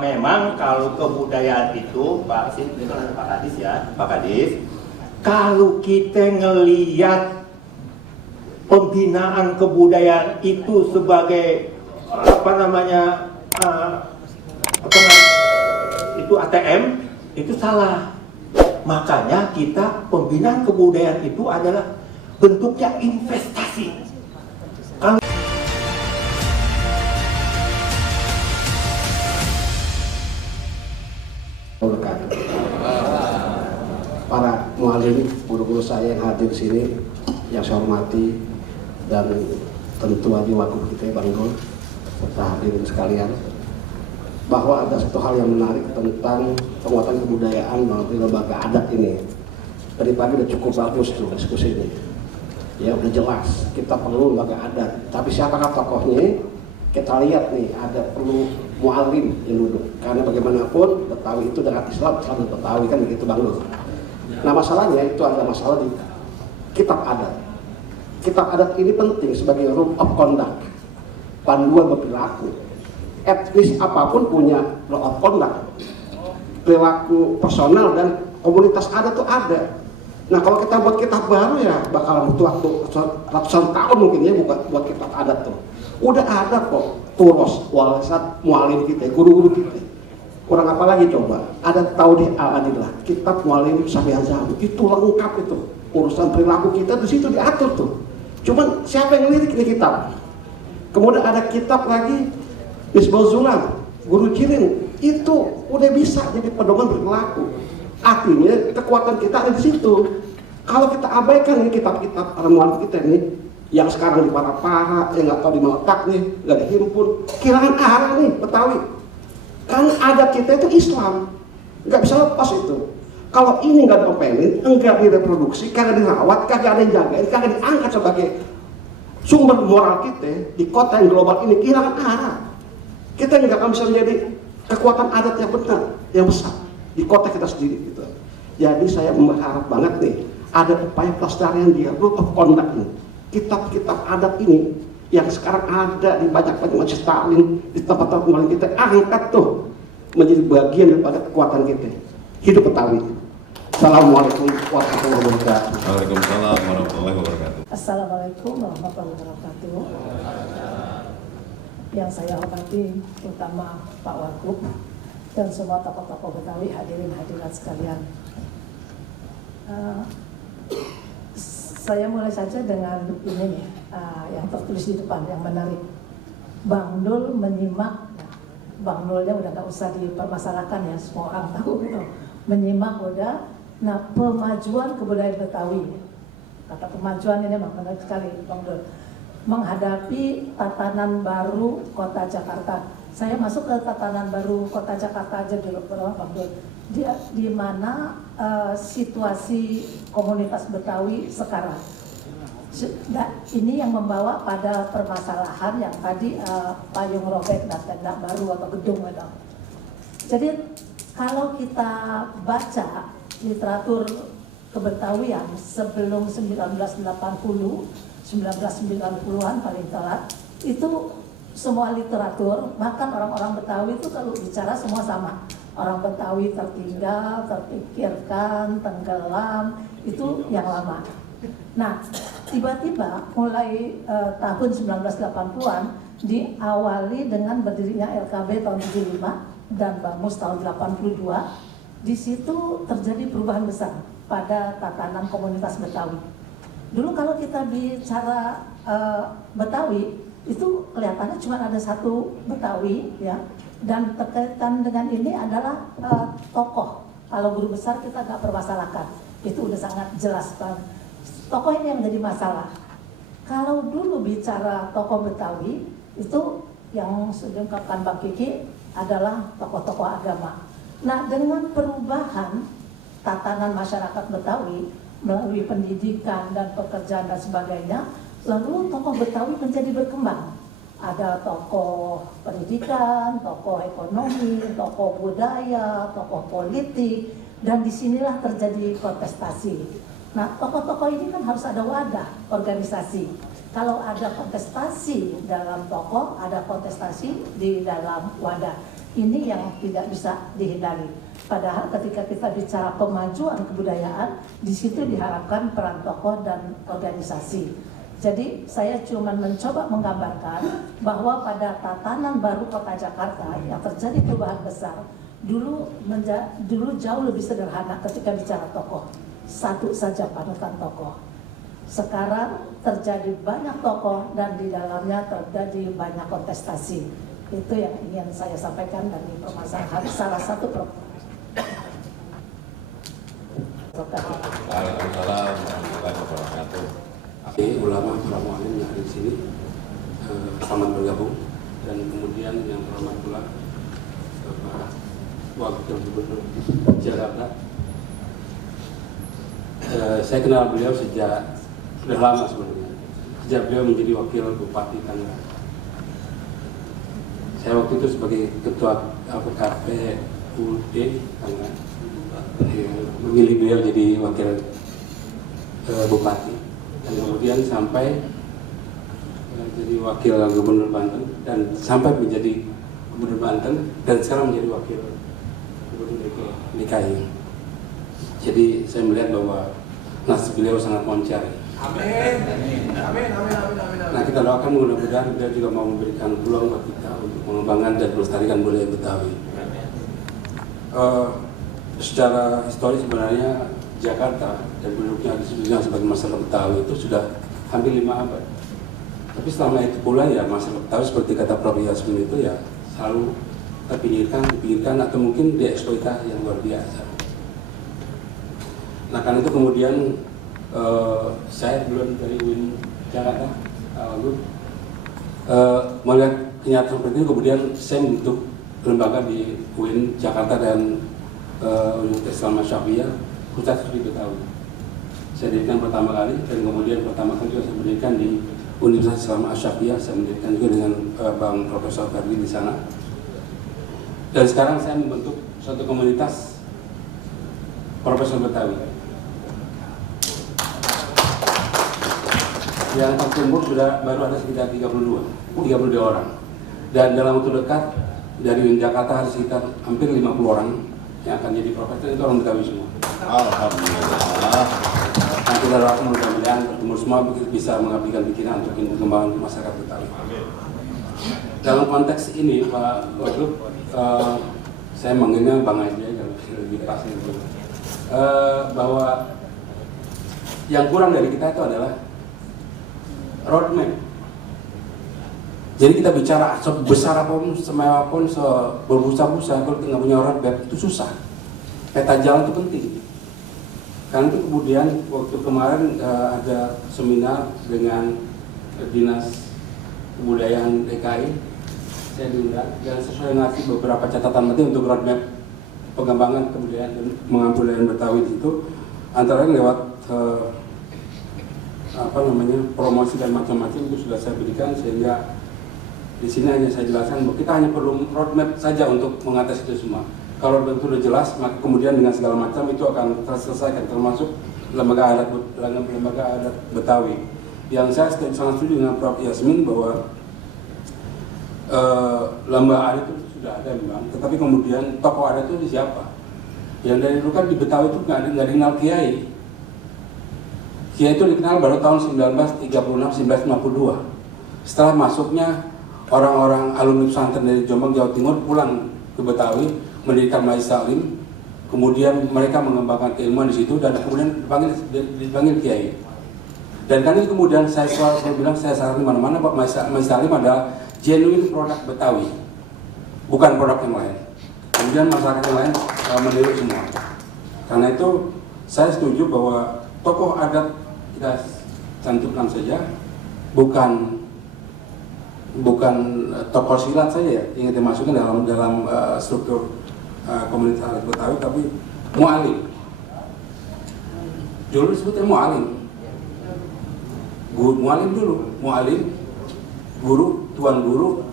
memang kalau kebudayaan itu Pak Kadis ya, Pak Kadis, kalau kita ngelihat pembinaan kebudayaan itu sebagai itu ATM, itu salah. Makanya kita pembinaan kebudayaan itu adalah bentuknya investasi. Kalau para muallim, guru-guru saya yang hadir di sini, yang saya hormati, dan tentu wali wakil kita Bang Dul, serta hadirin sekalian, bahwa ada satu hal yang menarik tentang penguatan kebudayaan melalui lembaga adat ini. Tadi pagi udah cukup bagus tuh diskusi ini. Ya udah jelas, kita perlu lembaga adat. Tapi siapakah tokohnya? Kita lihat nih, ada perlu muallim yang duduk. Karena bagaimanapun Betawi itu dengan Islam selalu Betawi, kan begitu Bang Dul. Nah masalahnya itu ada masalah di kitab adat. Kitab adat ini penting sebagai rule of conduct, panduan berperilaku. Etnis apapun punya rule of conduct, perilaku personal dan komunitas adat tuh ada. Nah kalau kita buat kitab baru ya bakal butuh waktu ratusan tahun mungkin ya buat kitab adat tuh. Udah ada kok turos, walisat, mualim kita, guru-guru kita. Kurang apa lagi coba? Ada Taudih Al-Adillah, kitab mualim Syafi'i Azhar, itu lengkap itu. Urusan perilaku kita di situ diatur tuh. Cuman siapa yang lirik ini kitab? Kemudian ada kitab lagi Misbahul Zulam, Guru Jirin, itu udah bisa jadi pedoman perilaku. Artinya kekuatan kita ada di situ. Kalau kita abaikan nih kitab-kitab para mualim kita ini, yang sekarang di para yang nggak tahu di mana letaknya, nggak dihimpun, kehilangan arah nih Betawi. Kan adat kita itu Islam, nggak bisa lepas itu. Kalau ini nggak diomelin, enggak direproduksi, kagak dirawat, kagak ada yang jagain, kagak diangkat sebagai sumber moral kita di kota yang global ini, kehilangan arah. Kita nggak akan bisa menjadi kekuatan adat yang benar, yang besar di kota kita sendiri gitu. Jadi saya berharap banget nih ada upaya pelestarian dia rule of conduct nih. Kitab-kitab adat ini yang sekarang ada di banyak-banyak masjid taklim, di tempat-tempat kembali kita, angkat tuh menjadi bagian daripada kekuatan kita. Hidup Betawi. Assalamualaikum warahmatullahi wabarakatuh. Waalaikumsalam warahmatullahi wabarakatuh. Assalamualaikum warahmatullahi wabarakatuh. Yang saya hormati terutama Pak Wagub dan semua tokoh-tokoh Betawi, hadirin hadirat sekalian. Saya mulai saja dengan ini nih, yang tertulis di depan yang menarik. Bang Dul menyimak, Bang Dulnya udah nggak usah dipermasalahkan ya, semua orang tahu gitu. Menyimak udah. Nah, pemajuan kebudayaan Betawi, kata pemajuan ini memang menarik sekali Bang Dul. Menghadapi tatanan baru kota Jakarta. Saya masuk ke tatanan baru kota Jakarta aja dulu, Bang Dul. Di mana situasi komunitas Betawi sekarang. Ini yang membawa pada permasalahan yang tadi payung robek dan tenda baru atau gedung gitu. Jadi kalau kita baca literatur kebetawian sebelum 1980, 1990-an paling telat, itu semua literatur, bahkan orang-orang Betawi itu kalau bicara semua sama. Orang Betawi tertinggal, terpikirkan, tenggelam, itu yang lama. Nah, tiba-tiba mulai tahun 1980-an diawali dengan berdirinya LKB tahun 75 dan BAMUS tahun 82. Di situ terjadi perubahan besar pada tatanan komunitas Betawi. Dulu kalau kita bicara Betawi, itu kelihatannya cuma ada satu Betawi ya. Dan terkaitan dengan ini adalah tokoh. Kalau guru besar kita nggak permasalahkan, itu udah sangat jelas kan. Tokoh ini yang jadi masalah. Kalau dulu bicara tokoh Betawi, itu yang sudah diungkapkan Bang Kiki adalah tokoh-tokoh agama. Nah, dengan perubahan tatanan masyarakat Betawi melalui pendidikan dan pekerjaan dan sebagainya, lalu tokoh Betawi menjadi berkembang. Ada tokoh pendidikan, tokoh ekonomi, tokoh budaya, tokoh politik, dan disinilah terjadi kontestasi. Nah, tokoh-tokoh ini kan harus ada wadah organisasi. Kalau ada kontestasi dalam tokoh, ada kontestasi di dalam wadah. Ini yang tidak bisa dihindari. Padahal ketika kita bicara pemajuan kebudayaan, di situ diharapkan peran tokoh dan organisasi. Jadi saya cuma mencoba menggambarkan bahwa pada tatanan baru Kota Jakarta yang terjadi perubahan besar, dulu jauh lebih sederhana ketika bicara tokoh. Satu saja panutan tokoh. Sekarang terjadi banyak tokoh dan di dalamnya terjadi banyak kontestasi. Itu yang ingin saya sampaikan dari permasalahan salah satu problem. Waalaikumsalam warahmatullahi wabarakatuh. Ulama para mu'alim yang ada di sini, selamat bergabung. Dan kemudian yang terhormat pula Bapak Wakil Gubernur Jakarta. Saya kenal beliau sejak sudah lama sebenarnya, sejak beliau menjadi Wakil Bupati Tangerang. Saya waktu itu sebagai Ketua KPUD Tangerang, memilih beliau jadi Wakil Bupati. Dan kemudian sampai jadi Wakil Gubernur Banten dan sampai menjadi Gubernur Banten dan sekarang menjadi Wakil Gubernur DKI. Jadi saya melihat bahwa nasib beliau sangat moncer. Amin. Amin. Nah, kita doakan mudah-mudahan beliau juga mau memberikan peluang buat kita untuk mengembangkan dan melestarikan budaya Betawi. Secara historis sebenarnya Jakarta dan penduduknya disebutnya sebagai masyarakat Betawi itu sudah hampir 5 abad. Tapi selama itu pula ya masyarakat Betawi seperti kata Prof. Yasmin itu ya selalu dipinggirkan atau mungkin dieksploitasi yang luar biasa. Nah karena itu kemudian saya belum dari UIN Jakarta melihat kenyataan seperti itu, kemudian saya membentuk lembaga di UIN Jakarta dan Universitas Islam Syafiyah khusus di Betawi. Saya dirikan pertama kali dan kemudian pertama kali juga saya mendirikan di Universitas Islam Syafiyah. Saya mendirikan juga dengan Bang Profesor Ferdi di sana. Dan sekarang saya membentuk suatu komunitas Profesor Betawi yang terkumpul sudah baru ada sekitar 32 orang. Dan dalam waktu dekat dari UIN Jakarta ada sekitar hampir 50 orang yang akan jadi profesor, itu orang Betawi semua. Alhamdulillah. Nah, kita doakan mudah-mudahan bertemu semua bisa mengabdikan pikiran untuk pengembangan masyarakat Betawi. Dalam konteks ini, Pak Wagub, saya manggilnya Bang Aji aja lebih pas itu. Bahwa yang kurang dari kita itu adalah roadmap. Jadi kita bicara sebesar apapun, semewah pun, berbusa-busa, kalau nggak punya roadmap itu susah. Peta jalan itu penting. Karena itu kemudian waktu kemarin ada seminar dengan Dinas Kebudayaan DKI, saya diundang dan sesuai ngasih beberapa catatan penting untuk roadmap pengembangan kebudayaan dan pengambilan Betawi di situ, antara lain lewat promosi dan macam-macam itu sudah saya berikan, sehingga di sini hanya saya jelaskan bahwa kita hanya perlu roadmap saja untuk mengatasi itu semua. Kalau itu sudah jelas, maka kemudian dengan segala macam itu akan terselesaikan, termasuk lembaga adat Betawi. Yang saya sangat setuju dengan Prof. Yasmin bahwa lembaga adat itu sudah ada memang, tetapi kemudian tokoh adat itu siapa? Yang dari dulu kan di Betawi itu nggak dikenal kiai. Kiai itu dikenal baru tahun 1936-1952. Setelah masuknya orang-orang alumni pesantren dari Jombang, Jawa Timur pulang ke Betawi, mendirikan Majelis Taklim, kemudian mereka mengembangkan keilmuan di situ dan kemudian dipanggil kiai. Dan kan itu kemudian saya selalu bilang, saya saran di mana-mana Pak, Majelis Taklim adalah genuine produk Betawi, bukan produk yang lain. Kemudian masyarakat yang lain meniru semua. Karena itu saya setuju bahwa tokoh adat kita cantumkan saja, bukan tokoh silat saja yang dimasukkan dalam struktur komunitas adat Betawi, tapi mu'alim. Dulu disebutnya mu'alim. Mu'alim dulu, mu'alim, guru, tuan guru,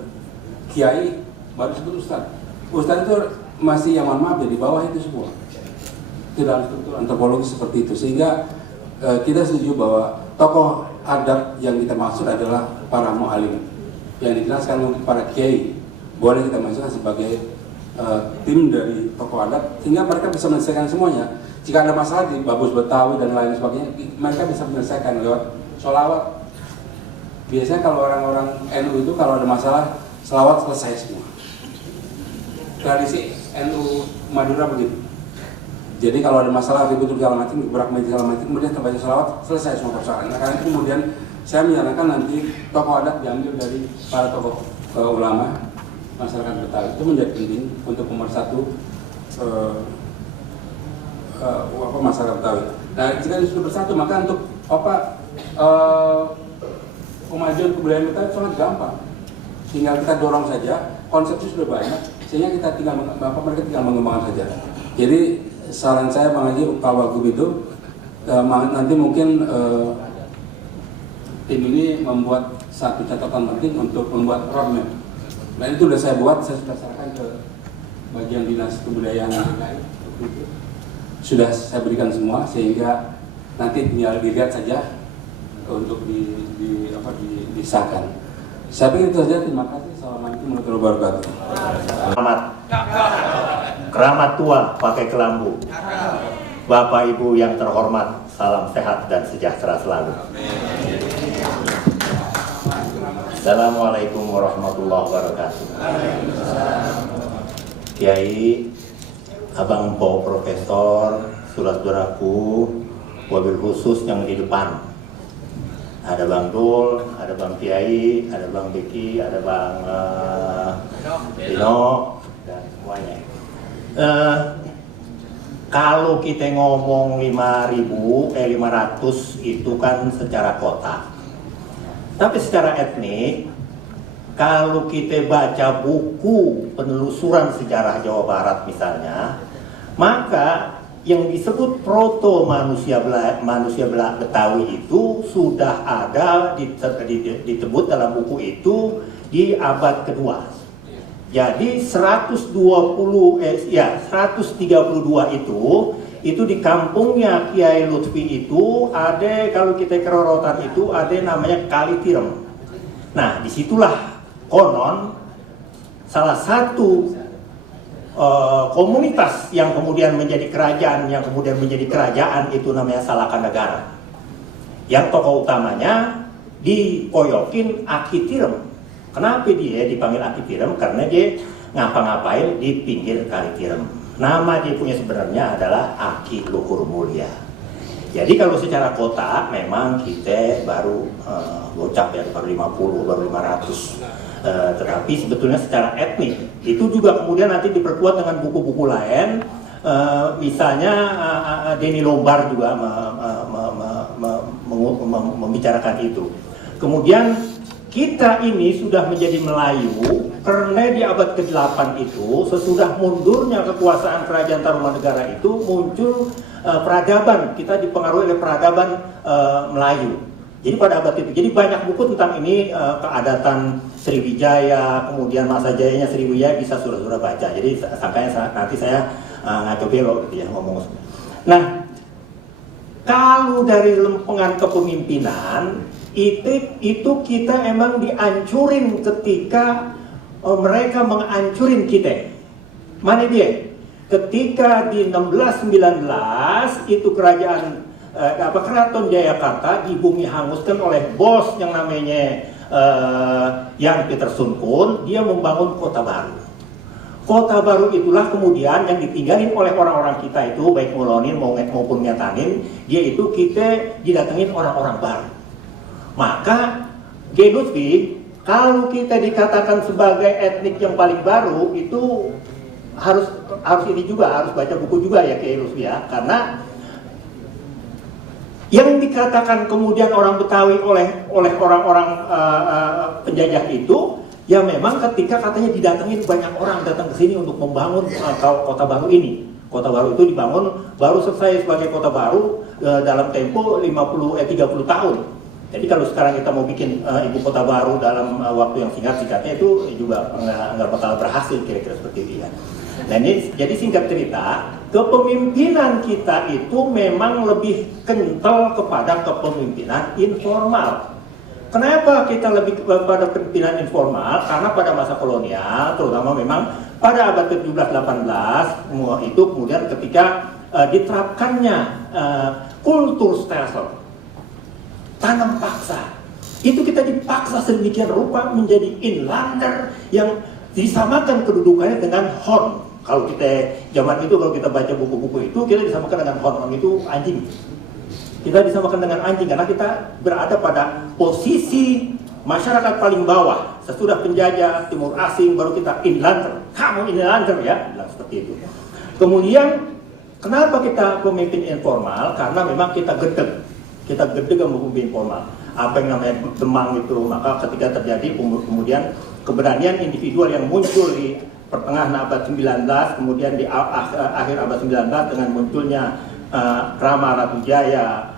kiai, baru disebut ustadz. Ustadz itu masih yang maaf ya di bawah itu semua. Itu dalam struktur antropologi seperti itu, sehingga kita setuju bahwa tokoh adat yang kita maksud adalah para mu'alim. Yang dikenal sekarang mungkin para kiai, boleh kita masukkan sebagai tim dari tokoh adat sehingga mereka bisa menyelesaikan semuanya. Jika ada masalah di Babus Betawi dan lain sebagainya, mereka bisa menyelesaikan lewat sholawat. Biasanya kalau orang-orang NU itu kalau ada masalah, sholawat selesai semua. Tradisi NU Madura begitu. Jadi kalau ada masalah ribut segala macam, berak segala macam, kemudian terbaca sholawat, selesai semua persoalan. Nah, karena itu kemudian saya menyarankan nanti tokoh adat diambil dari para tokoh ulama masyarakat Betawi. Itu menjadi penting untuk nomor satu masyarakat Betawi. Nah, jika ini sudah bersatu, maka untuk kemajuan kebudayaan Betawi sangat gampang. Tinggal kita dorong saja, konsepnya sudah banyak, sehingga kita mereka tinggal mengembangkan saja. Jadi saran saya Bang Haji, Pak Wagub itu nanti mungkin tim ini membuat satu catatan penting untuk membuat roadmap. Dan itu sudah saya buat, saya sudah serahkan ke bagian dinas kebudayaan DKI. Sudah saya berikan semua sehingga nanti tinggal dilihat saja untuk disahkan. Saya pikir itu saja. Terima kasih. Assalamualaikum warahmatullahi wabarakatuh. Keramat tua pakai kelambu. Bapak Ibu yang terhormat, salam sehat dan sejahtera selalu. Assalamualaikum warahmatullahi wabarakatuh. Kiai, Abang Po Profesor, saudara-saudaraku, wabil khusus yang di depan. Ada Bang Dul, ada Bang Kiai, ada Bang Beki, ada Bang Dino, dan semuanya. Kalau kita ngomong 500 itu kan secara kota. Tapi secara etnik, kalau kita baca buku penelusuran sejarah Jawa Barat misalnya, maka yang disebut proto manusia Betawi itu sudah ada disebut dalam buku itu di abad kedua. Jadi 132 itu di kampungnya Kiai Lutfi itu ada, kalau kita kerorotan itu ada namanya Kali Tirem. Nah, disitulah konon salah satu komunitas yang kemudian menjadi kerajaan, itu namanya Salakandagara. Yang tokoh utamanya dipoyokin Aki Tirem. Kenapa dia dipanggil Aki Tirem? Karena dia ngapa-ngapain di pinggir Kali Tirem. Nama dia punya sebenarnya adalah Aki Luhur Mulia. Jadi kalau secara kota memang kita baru gocap ya, baru 50, baru 500. Tetapi sebetulnya secara etnik itu juga kemudian nanti diperkuat dengan buku-buku lain. Misalnya Denny Lombard juga membicarakan itu. Kemudian kita ini sudah menjadi Melayu karena di abad ke-8 itu sesudah mundurnya kekuasaan Kerajaan Tarumanegara itu muncul peradaban. Kita dipengaruhi oleh peradaban Melayu. Jadi pada abad itu, jadi banyak buku tentang ini, keadatan Sriwijaya, kemudian masa jayanya Sriwijaya bisa sudah baca. Jadi sampai nanti saya ngaco belok gitu ya ngomong. Nah, kalau dari lempengan kepemimpinan itu kita emang dihancurin ketika mereka menghancurin kita. Mana dia? Ketika di 1619 itu Keraton Jayakarta di bumi hanguskan oleh bos yang namanya Jan Pieterszoon Koen, dia membangun kota baru. Kota baru itulah kemudian yang ditinggalin oleh orang-orang kita itu, baik Ngulonin maupun Nyatanin, dia itu kita didatengin orang-orang baru. Maka Lutfi, kalau kita dikatakan sebagai etnik yang paling baru itu harus ini juga, harus baca buku juga ya Lutfi ya, karena yang dikatakan kemudian orang Betawi oleh orang-orang penjajah itu ya memang ketika katanya didatengin banyak orang datang ke sini untuk membangun kota baru ini. Kota baru itu dibangun baru selesai sebagai kota baru dalam tempo 30 tahun. Jadi kalau sekarang kita mau bikin ibu kota baru dalam waktu yang singkat-singkatnya itu juga nggak bakal berhasil kira-kira seperti itu ya. Nah ini jadi singkat cerita, kepemimpinan kita itu memang lebih kental kepada kepemimpinan informal. Kenapa kita lebih pada pimpinan informal? Karena pada masa kolonial, terutama memang pada abad ke-17-18 itu kemudian ketika diterapkannya kultur stelsel, tanam paksa, itu kita dipaksa sedemikian rupa menjadi inlander yang disamakan kedudukannya dengan horn. Kalau kita zaman itu, kalau kita baca buku-buku itu, kita disamakan dengan horn itu anjing. Kita disamakan dengan anjing karena kita berada pada posisi masyarakat paling bawah. Sesudah penjajah timur asing baru kita inlander. Kamu inlander ya, bilang seperti itu. Kemudian kenapa kita pemimpin informal? Karena memang kita gedeg. Kita gedeg sama pemimpin informal. Apa yang namanya demang itu, maka ketika terjadi kemudian keberanian individual yang muncul di pertengahan abad 19, kemudian di akhir abad 19 dengan munculnya Rama Ratu Jaya,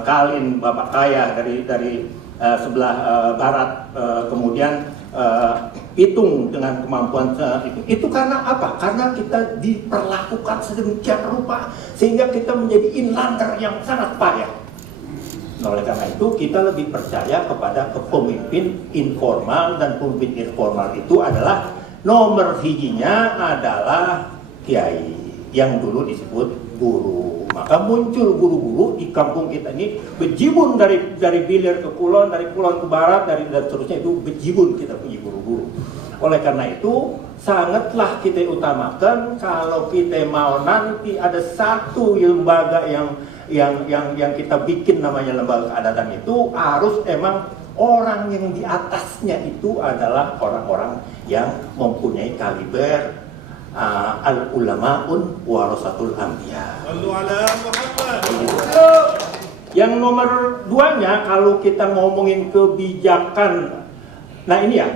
Kalin Bapak Kaya dari sebelah barat, kemudian Pitung dengan kemampuan itu karena apa? Karena kita diperlakukan sedemikian rupa sehingga kita menjadi inlander yang sangat payah. Nah, oleh karena itu kita lebih percaya kepada pemimpin informal, dan pemimpin informal itu adalah nomor hijinya adalah kiai yang dulu disebut guru. Maka muncul guru-guru di kampung kita ini bejibun dari Bilir ke Kulon, dari Kulon ke Barat, dari dan seterusnya itu bejibun kita punya guru-guru. Oleh karena itu sangatlah kita utamakan kalau kita mau nanti ada satu lembaga yang kita bikin namanya lembaga keadatan itu harus emang orang yang di atasnya itu adalah orang-orang yang mempunyai kaliber al-ulama'un warasatul anbiya. Yang nomor duanya kalau kita ngomongin kebijakan, nah ini ya,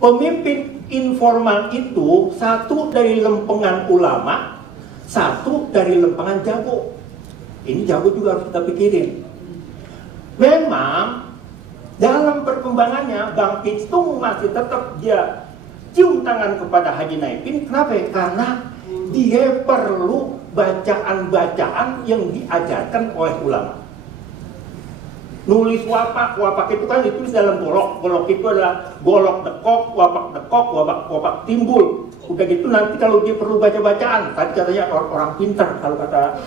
pemimpin informal itu satu dari lempengan ulama, satu dari lempengan jago. Ini jago juga harus kita pikirin. Memang dalam perkembangannya Bang Pitung masih tetap dia cium tangan kepada Haji Naipin. Kenapa? Karena dia perlu bacaan-bacaan yang diajarkan oleh ulama. Nulis wapak itu kan ditulis dalam golok itu adalah golok dekok, wapak timbul. Udah gitu nanti kalau dia perlu baca-bacaan, tadi katanya orang pintar, kalau kata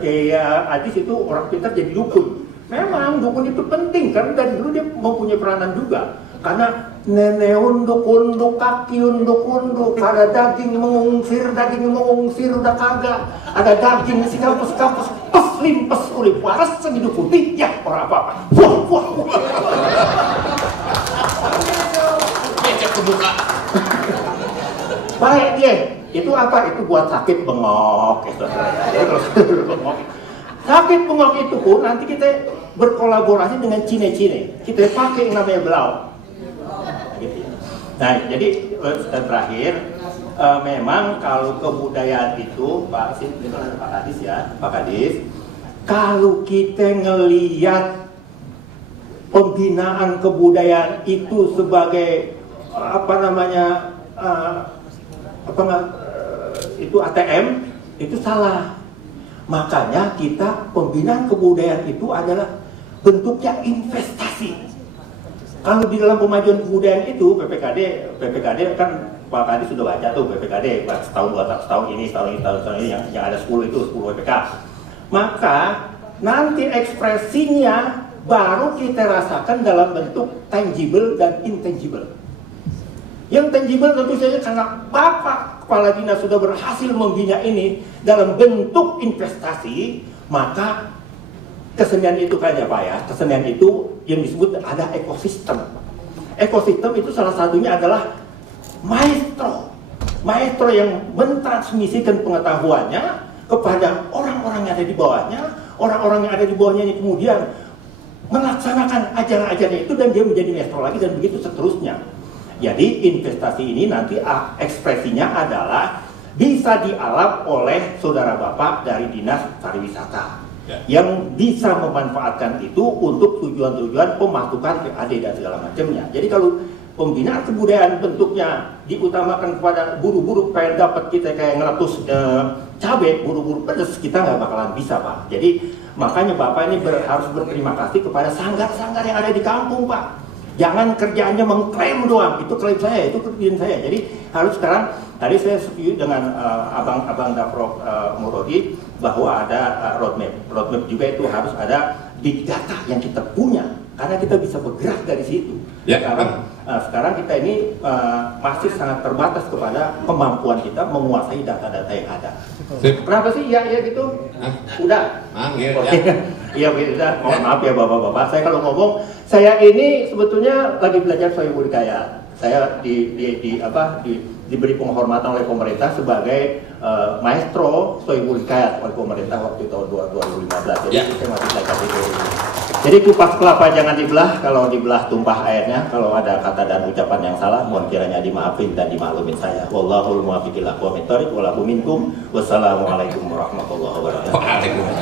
Kiai Adis itu orang pintar jadi dukun. Memang dukun itu penting karena dari dulu dia mempunyai peranan juga. Karena nenek unduk kaki unduk ada daging mengungsir udah kagak, ada daging si kampus pes limpes urip waras segitu putih ya orang apa wah becek ke muka baik dia itu apa, itu buat sakit bengok itu. Sakit bengok itu pun nanti kita berkolaborasi dengan cine kita pakai yang namanya belau. Nah, jadi terakhir memang kalau kebudayaan itu Pak Kadis, kalau kita ngelihat pembinaan kebudayaan itu sebagai itu ATM, itu salah. Makanya kita pembinaan kebudayaan itu adalah bentuknya investasi. Kalau di dalam pemajuan kebudayaan itu PPKD kan Pak Kadis sudah baca tuh PPKD setahun ini yang ada 10 itu 10 PPK. Maka nanti ekspresinya baru kita rasakan dalam bentuk tangible dan intangible. Yang tangible tentu saja karena Bapak Kepala Dinas sudah berhasil membina ini dalam bentuk investasi, maka kesenian itu kayaknya Pak ya, kesenian itu yang disebut ada ekosistem. Ekosistem itu salah satunya adalah maestro yang mentransmisikan pengetahuannya kepada orang-orang yang ada di bawahnya, orang-orang yang ada di bawahnya ini kemudian melaksanakan ajaran-ajarannya itu dan dia menjadi maestro lagi dan begitu seterusnya. Jadi investasi ini nanti ekspresinya adalah bisa dialap oleh saudara Bapak dari Dinas Pariwisata. Yang bisa memanfaatkan itu untuk tujuan-tujuan pemasukan PAD dan segala macamnya. Jadi kalau pembinaan kebudayaan bentuknya diutamakan kepada buru-buru pengen dapat kita kayak ngeletus cabai, buru-buru pedas, kita nggak bakalan bisa Pak. Jadi makanya Bapak ini harus berterima kasih kepada sanggar-sanggar yang ada di kampung Pak. Jangan kerjaannya mengklaim doang, itu klaim saya, itu kerjaan saya. Jadi harus sekarang, tadi saya setuju dengan Abang Dafrok Murodi bahwa ada roadmap. Roadmap juga itu harus ada big data yang kita punya, karena kita bisa bergerak dari situ. Ya. Sekarang kita ini masih sangat terbatas kepada kemampuan kita menguasai data-data yang ada. Sip. Kenapa sih? Ya gitu. Udah. Manggil Oke. ya. Iya begitu. Mohon maaf ya Bapak-bapak. Saya kalau ngomong, saya ini sebetulnya lagi belajar soal budaya. Saya diberi penghormatan oleh pemerintah sebagai maestro Sohibul Hikayat oleh pemerintah waktu tahun 2015. Jadi saya masih belajar itu. Jadi kupas kelapa jangan dibelah, kalau dibelah tumpah airnya. Kalau ada kata dan ucapan yang salah, mohon kiranya dimaafin dan dimaklumin saya. Wallahul muwaffiq ila aqwamit thoriq, wa lahu minkum. Wassalamualaikum warahmatullahi wabarakatuh. Waalaikumsalam.